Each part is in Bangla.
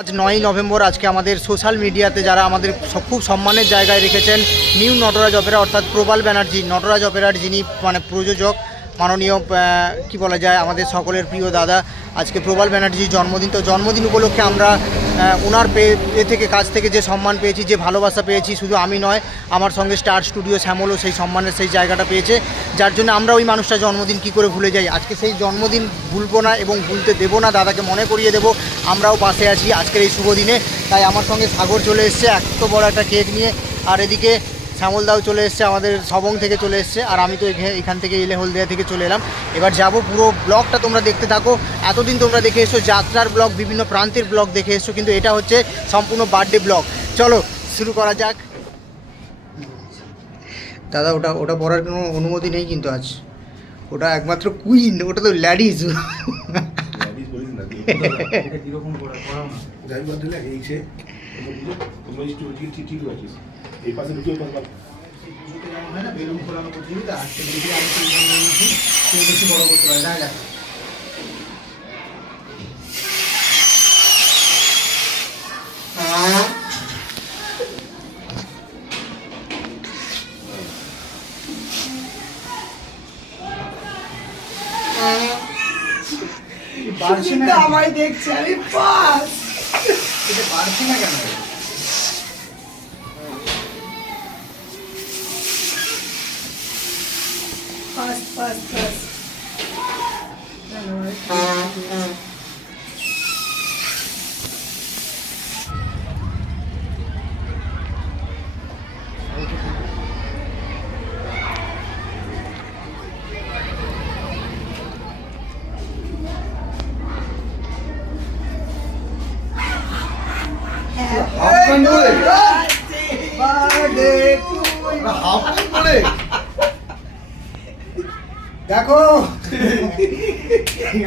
আজ নয়ই নভেম্বর, আজকে আমাদের সোশ্যাল মিডিয়াতে যারা আমাদের খুব সম্মানের জায়গায় রেখেছেন, নিউ নটরাজ অপেরা, অর্থাৎ প্রবাল ব্যানার্জি, নটরাজ অপেরার যিনি মানে প্রযোজক মাননীয় কি বলা যায়, আমাদের সকলের প্রিয় দাদা, আজকে প্রবাল ব্যানার্জির জন্মদিন। তো জন্মদিন উপলক্ষে আমরা ওনার পে থেকে কাছ থেকে যে সম্মান পেয়েছি, যে ভালোবাসা পেয়েছি, শুধু আমি নয়, আমার সঙ্গে স্টার স্টুডিও শ্যামলও সেই সম্মানের সেই জায়গাটা পেয়েছে, যার জন্য আমরা ওই মানুষটা জন্মদিন কি করে ভুলে যাই? আজকে সেই জন্মদিন ভুলবো না এবং ভুলতে দেবো না, দাদাকে মনে করিয়ে দেবো, আমরাও পাশে আছি আজকের এই শুভ দিনে। তাই আমার সঙ্গে সাগর চলে এসছে, এত বড় একটা কেক নিয়ে। আর এদিকে শ্যামলদাও চলে এসছে আমাদের সবং থেকে চলে এসছে আর আমি তো এখে- এখান থেকে ইলে হলদিয়া থেকে চলে এলাম। এবার যাব পুরো ব্লগটা তোমরা দেখতে থাকো। এতদিন তোমরা দেখে এসছো যাত্রার ব্লগ বিভিন্ন প্রান্তের ব্লগ দেখে এসছো কিন্তু এটা হচ্ছে সম্পূর্ণ বার্থডে ব্লগ। চলো শুরু করা যাক। দাদা ওটা ওটা পড়ার কোনো অনুমতি নেই কিন্তু আজ। ওটা একমাত্র কুইন ওটা তো ল্যাডিজ যাই লাগে এই সে ঠিক আছিস এই পাশে ঢুকে ওই পাশে বেলুন ফোলানো প্রতিযোগিতা আজকে দেখি আমি সেই জন্য নিয়েছি কেউ বেশি বড় করতে পারে দেখা যাক না আমায় দেখছে আমি পাস এটা বাড়ছে না কেন? Pass pass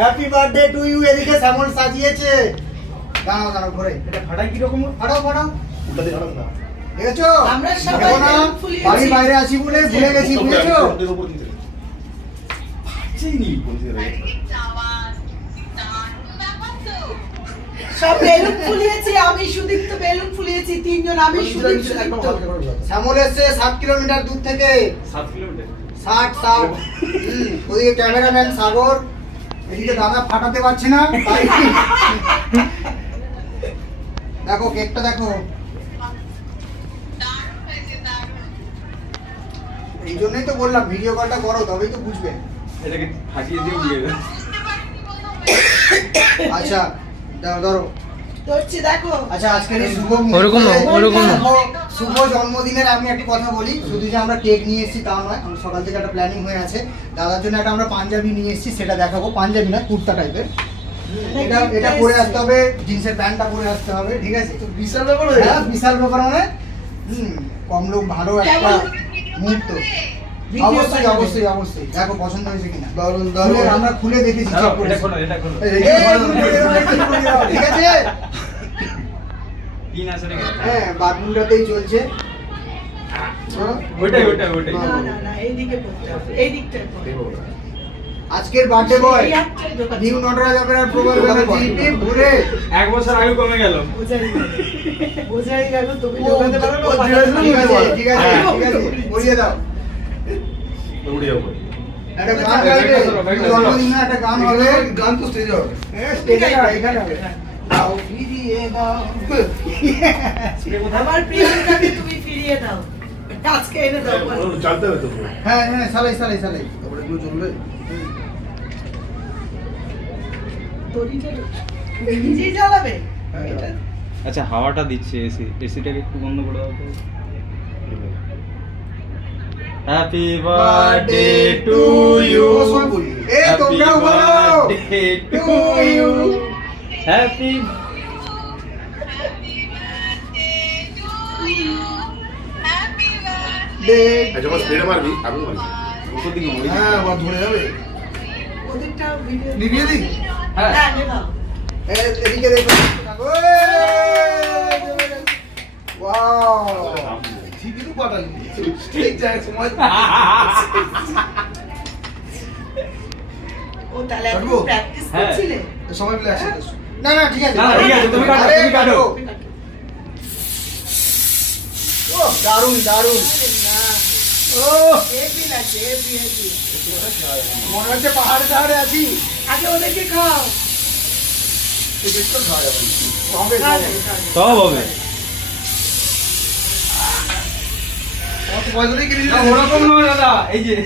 happy birthday to you এদিকে স্যামন সাজিয়েছে। দাঁড়াও দাঁড়াও ঘরে। এটা ফাটাই কীরকম? ফাটাও ফাটাও খারাপ না দেখেছ? আমরা সবাই। বাড়ির বাইরে আছি বলে ভুলে গেছি বুঝেছ? চিনি সব বেলুন ফুলিয়েছি আমি সুদীপ্ত বেলুন ফুলিয়েছি তিনজন আমি সুদীপ সুদীপ্ত শ্যামল এসছে ষাট কিলোমিটার দূর থেকে। সাত কিলোমিটার? ষাট ষাট। হুম, ওদিকে ক্যামেরাম্যান সাগর। এদিকে দাদা ফাটাতে পারছে না দেখো কেকটা দেখো। এই জন্যই তো বললাম ভিডিও কলটা করো তবেই তো বুঝবে। এটাকে ফাটিয়ে দিয়ে দিয়ে আচ্ছা দাও ধরো। ধরছি দেখো। আচ্ছা আজকের এই শুভ ওরকম ওরকম না। শুভ- জন্মদিনের আমি একটা কথা বলি শুধু যে আমরা কেক নিয়ে এসেছি তা নয় আমরা সকাল থেকে একটা প্ল্যানিং হয়ে আছে দাদার জন্য একটা আমরা পাঞ্জাবি নিয়ে এসেছি সেটা দেখাবো পাঞ্জাবি না কুর্তা টাইপের এটা এটা পরে আসতে হবে জিন্সের প্যান্টটা পরে আসতে হবে ঠিক আছে বিশাল ব্যাপার হ্যাঁ বিশাল ব্যাপার মানে হুম কম লোক ভালো একটা মুহূর্ত অবশ্যই অবশ্যই অবশ্যই দেখো পছন্দ হয়েছে কিনা আমরা খুলে দেখেছি ঠিক আছে হ্যাঁ বাথরুমটাতেই চলছে। হ্যাঁ? ওইটাই ওইটাই ওইটাই। না না না এইদিকে পড়তে হবে এই দিকটায় আজকের বার্থডে বয়। নিউ নটরাজ অপেরার প্রবল ব্যানার্জি ঘুরে এক বছর আগে কমে গেল। বোঝাই গেল। তুমি ঢোকাতে পারো না ঠিক। আছে ঠিক আছে হ্যাঁ। ঠিক আছে বলিয়ে দাও। উড়ে যাব একটা গান গাইবে একটা গান হবে। গান তো স্টেজ হবে। হ্যাঁ, এ না, এখানে হবে। দাও ফিরিয়ে দাও। আমার তুমি ফিরিয়ে দাও। আজকে এনে দাও বলো। চালতে হবে তো। হ্যাঁ হ্যাঁ সালাই সালাই সালাই। তারপরে এগুলো চলবে নিজেই জ্বালাবে। হ্যাঁ। আচ্ছা হাওয়াটা দিচ্ছে এসি এসিটাকে একটু বন্ধ করে দাও হ্যাপি বার্থডে টু ইউ। এ, তোমরাও টু ইউ হ্যাপি আচ্ছা মরে হ্যাঁ হ্যাঁ। এদিকে দেখো ঠিকই পাঠালি। ঠিক যায় সময়। ও তাহলে প্র্যাকটিস হ্যাঁ। করছিলে? সময় মিলে একসাথে না না ঠিক আছে। ঠিক আছে, তুমি কাটো, তুমি কাটো। ও দারুণ দারুণ। ও। হেভি লাগছে হেভি হেভি মনে হচ্ছে পাহাড়ে পাহাড়ে আছি। আগে ওদেরকে খাও। কবে খাবে, খাবে। সব হবে। ওরকম নয় দাদা এই যে।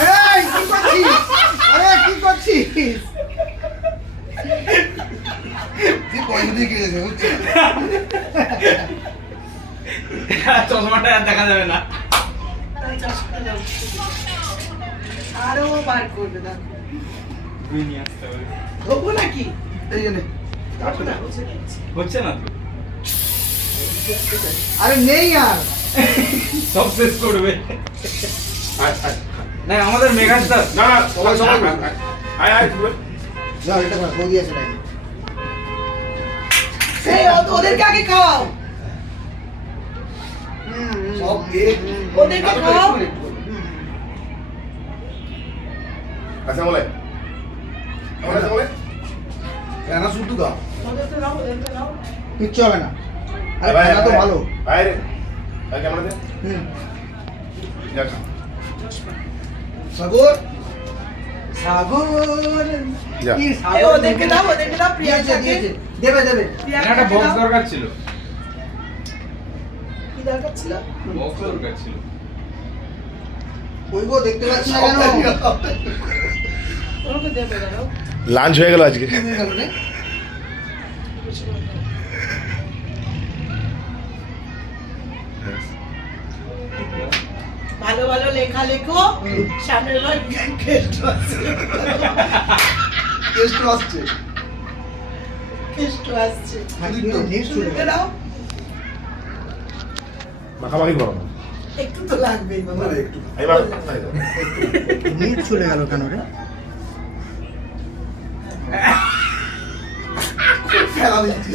এই কি করছিস? আরে কি করছিস? তুই পয়সা দিয়ে কিনেছে বুঝছি চশমাটা আর দেখা যাবে না। আরও বার করবে দেখো। ধোবো নাকি? এই জন্য হচ্ছে না। তো? আরে নেই আর। সব শেষ করবে। আয়। না আমাদের মেগাস্টার না না সবাই সবাই আয় আয় না এটা কর বৌদি আছে টাইম সেই ওদেরকে আগে খাওয়াও। সব ওদেরকে খাওয়াও। আচ্ছা বলে আচ্ছা বলে। রানা দাও? ওদেরকে কিচ্ছু হবে না। আরে বাইরে তো ভালো। বাইরে। আয় ক্যামেরাতে হুম। যা সাগর? সাগর। কি সাগর ওদেরকে দাও ওদেরকে দাও দিয়েছে দিয়েছে। দেবে দেবে। একটা বক্স দরকার ছিল। কি দরকার ছিল? বক্স দরকার ছিল। ওই গো দেখতে পাচ্ছি না কেন? ওকে দেবে দাও লাঞ্চ হয়ে গেল আজকে। ভালো ভালো লেখা কেষ্ট আসছে। কেষ্ট আসছে। হ্যাঁ, কিন্তু next চলে ওদেরকে গেল। দাও। মাখামাখি করো। একটু তো লাগবেই বাবা। একটু। এবার নেট চলে গেল কেন রে? ফেলা দিচ্ছি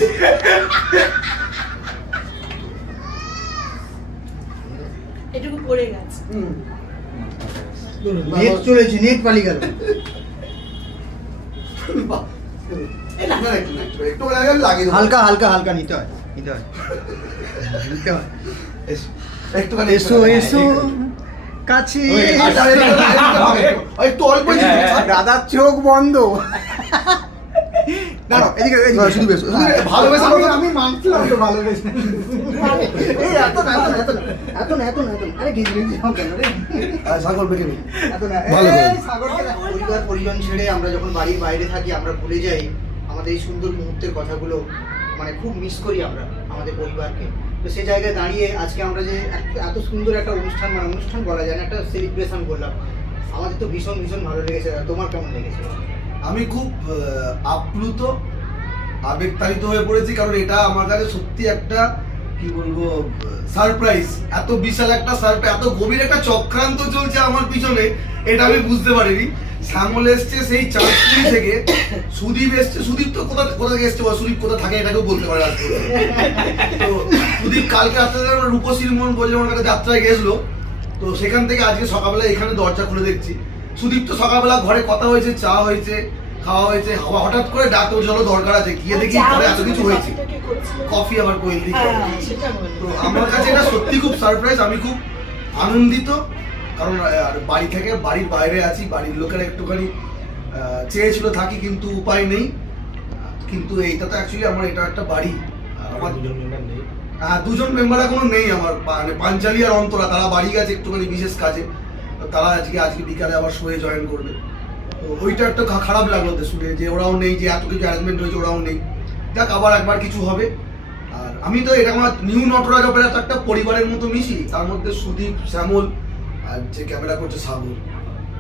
এটুকু পড়ে গেছে। নেট চলেছে নেট পালিয়ে গেল। হালকা হালকা হালকা নিতে হয় নিতে হয়। নিতে হয়। এসো, একটুখানি এসো এসো কাছে হ্যাঁ। দাদার চোখ বন্ধ না, না, এদিকে এদিকে। না, শুধু বেশো, শুধু ভালোবেসে আমি- মানছিলাম তো ভালোবেসে। এত না এত না এত না এত না এত না আরে ঘিজ ঘিজ কেন রে? আর সাগর বেঁকে নে। এত না ভালো করে। এই, সাগরকে না। পরিবার পরিজন ছেড়ে আমরা যখন বাড়ির বাইরে থাকি আমরা ভুলে যাই আমাদের এই সুন্দর মুহূর্তের কথাগুলো মানে খুব মিস করি আমরা আমাদের পরিবারকে। তো সে জায়গায় দাঁড়িয়ে আজকে আমরা যে এত সুন্দর একটা অনুষ্ঠান মানে অনুষ্ঠান বলা যায় না একটা সেলিব্রেশন করলাম। আমাদের তো ভীষণ ভীষণ ভালো লেগেছে তোমার কেমন লেগেছে? আমি খুব আপ্লুত, আবেগতাড়িত হয়ে পড়েছি, কারণ এটা আমার কাছে সত্যি একটা, কি বলব, সারপ্রাইজ। এত বিশাল একটা সারপ্রাইজ, এত গভীর একটা চক্রান্ত চলছে আমার পিছনে, এটা আমি বুঝতে পারিনি। শ্যামল এসছে সেই চাঁদপুরি থেকে, সুদীপ এসছে, সুদীপ তো কোথা কোথা থেকে এসছে সুদীপ কোথা থাকে এটাকেও বলতে পারে তো সুদীপ কালকে রাত্রে রূপসী মোহন বললে আমার কাছে যাত্রায় গেছিল। তো সেখান থেকে আজকে সকালবেলা এখানে দরজা খুলে দেখছি। সুদীপ তো সকালবেলা ঘরে কথা হয়েছে চা হয়েছে খাওয়া হয়েছে হওয়া হঠাৎ করে ডাক্তার চলো দরকার আছে গিয়ে দেখি ঘরে এত কিছু হয়েছে? কফি আবার কোয়েল দিকে হ্যাঁ। তো আমার কাছে এটা সত্যি খুব সারপ্রাইজ আমি খুব আনন্দিত কারণ বাড়ি থেকে বাড়ির বাইরে আছি বাড়ির লোকেরা একটুখানি চেয়েছিল থাকি কিন্তু উপায় নেই। কিন্তু এইটা তো অ্যাকচুয়ালি আমার এটা একটা বাড়ি। আমার দুজন মেম্বার নেই? হ্যাঁ দুজন মেম্বার এখনও নেই আমার মানে পাঞ্চালি আর অন্তরা তারা বাড়ি গেছে একটুখানি বিশেষ কাজে। তারা আজকে আজকে বিকালে আবার শোয়ে জয়েন করবে। তো ওইটা একটা খারাপ লাগল শুনে যে ওরাও নেই, যে এত কিছু অ্যারেঞ্জমেন্ট হয়েছে ওরাও নেই। দেখ আবার একবার কিছু হবে। আর আমি তো এটা আমার নিউ নটরাজ অপেরা তো একটা পরিবারের মতো মিশি। তার মধ্যে সুদীপ, শ্যামল, আর যে ক্যামেরা করছে সাগর।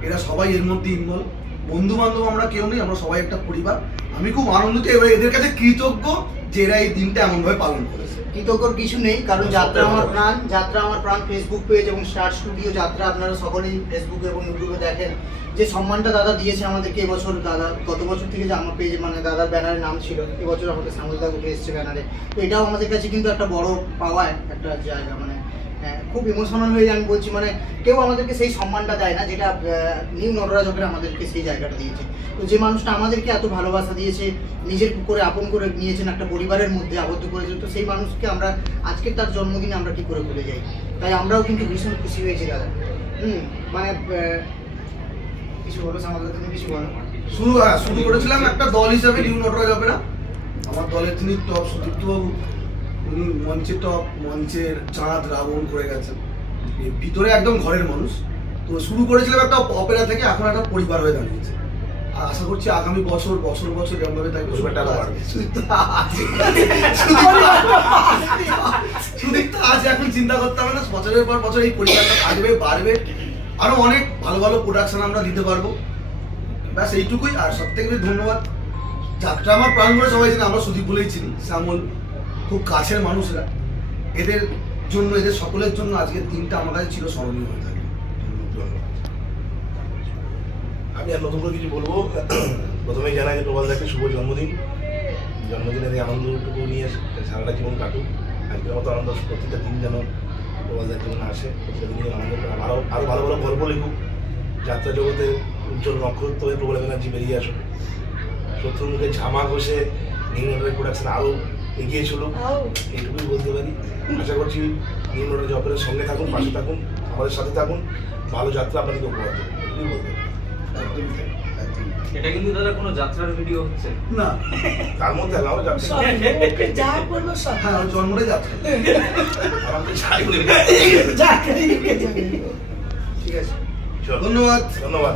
এরা সবাই এর মধ্যে ইনভলভ বন্ধু বান্ধব আমরা কেউ নেই, আমরা সবাই একটা পরিবার। আমি খুব আনন্দিত, এবার এদের কাছে কৃতজ্ঞ। যে এরা এই দিনটা এমনভাবে পালন করেছে। কৃতজ্ঞর কিছু নেই কারণ যাত্রা আমার প্রাণ যাত্রা আমার প্রাণ ফেসবুক পেজ এবং স্টার স্টুডিও যাত্রা আপনারা সকলেই ফেসবুকে এবং ইউটিউবে দেখেন। যে সম্মানটা দাদা দিয়েছে আমাদেরকে এবছর দাদা গত বছর থেকে যে আমার পেজ মানে দাদার ব্যানারের নাম ছিল এবছর আমাদের শ্যামলদা উঠে এসছে ব্যানারে তো এটাও আমাদের কাছে কিন্তু একটা বড় পাওয়া একটা জায়গা মানে খুব ইমোশনাল হয়ে আমি বলছি মানে কেউ আমাদেরকে সেই সম্মানটা দেয় না, যেটা নিউ নটরাজ অপেরা আমাদেরকে সেই জায়গাটা দিয়েছে। তো যে মানুষটা আমাদেরকে এত ভালোবাসা দিয়েছে, নিজের করে আপন করে নিয়েছেন, একটা পরিবারের মধ্যে আবদ্ধ করেছেন তো সেই মানুষকে আমরা আজকে তার জন্মদিনে আমরা কি করে ভুলে যাই? তাই আমরাও কিন্তু ভীষণ খুশি হয়েছি, দাদা। হুম মানে কিছু বলো আমাদের তুমি কিছু বলো? শুরু হ্যাঁ শুরু করেছিলাম একটা দল হিসাবে নিউ নটরাজ অপেরা আমার দলের তিনি টপ সুদীপ্তবাবু। উনি মঞ্চে টপ মঞ্চের চাঁদ রাবণ করে গেছেন। ভিতরে একদম ঘরের মানুষ। তো শুরু করেছিলাম একটা অপেরা থেকে এখন একটা পরিবার হয়ে দাঁড়িয়েছে। আর আশা করছি আগামী বছর বছর বছর এরকমভাবে থাকবে পরিবারটা। সুদীপ্ত আছে। এখন চিন্তা করতে হবে না। বছরের পর বছর এই পরিবারটা থাকবে বাড়বে। আরও অনেক ভালো ভালো প্রোডাকশন আমরা দিতে পারব। ব্যাস এইটুকুই। আর সব থেকে ধন্যবাদ। যাত্রা আমার প্রাণ করে সবাই চিনি আমরা সুদীপ বলেই চিনি শ্যামল। খুব কাছের মানুষরা, এদের জন্য, এদের সকলের জন্য আজকের দিনটা আমার কাছে ছিল স্মরণীয় হয়ে থাকে। আমি আর নতুন করে কিছু বলব। প্রথমেই জানাই যে প্রবাল দাকে শুভ জন্মদিন। জন্মদিনের এই আনন্দটুকু নিয়ে সারাটা জীবন কাটুক। আজকের মতো আনন্দ প্রত্যেকটা দিন যেন প্রবাল দার জীবনে আসে। প্রত্যেকটা দিন যেন আনন্দ আরও আরও ভালো ভালো গল্প লিখুক। যাত্রা জগতে উজ্জ্বল নক্ষত্র হয়ে প্রবল ব্যানার্জি বেরিয়ে আসুক। শত্রুর মুখে ঝামা ঘষে নিউ প্রোডাকশন আরও এগিয়ে চলুক এইটুকুই বলতে পারি। আশা করছি নটরের অপেরার সঙ্গে থাকুন পাশে থাকুন আমাদের সাথে থাকুন। ভালো যাত্রা আপনাদেরকে উপহার দেবো এটুকুই বলতে। এটা কিন্তু দাদা কোনো যাত্রার ভিডিও হচ্ছে। না তার মধ্যে আমরা যা সব। হ্যাঁ যাবে। ঠিক আছে। ধন্যবাদ। ধন্যবাদ।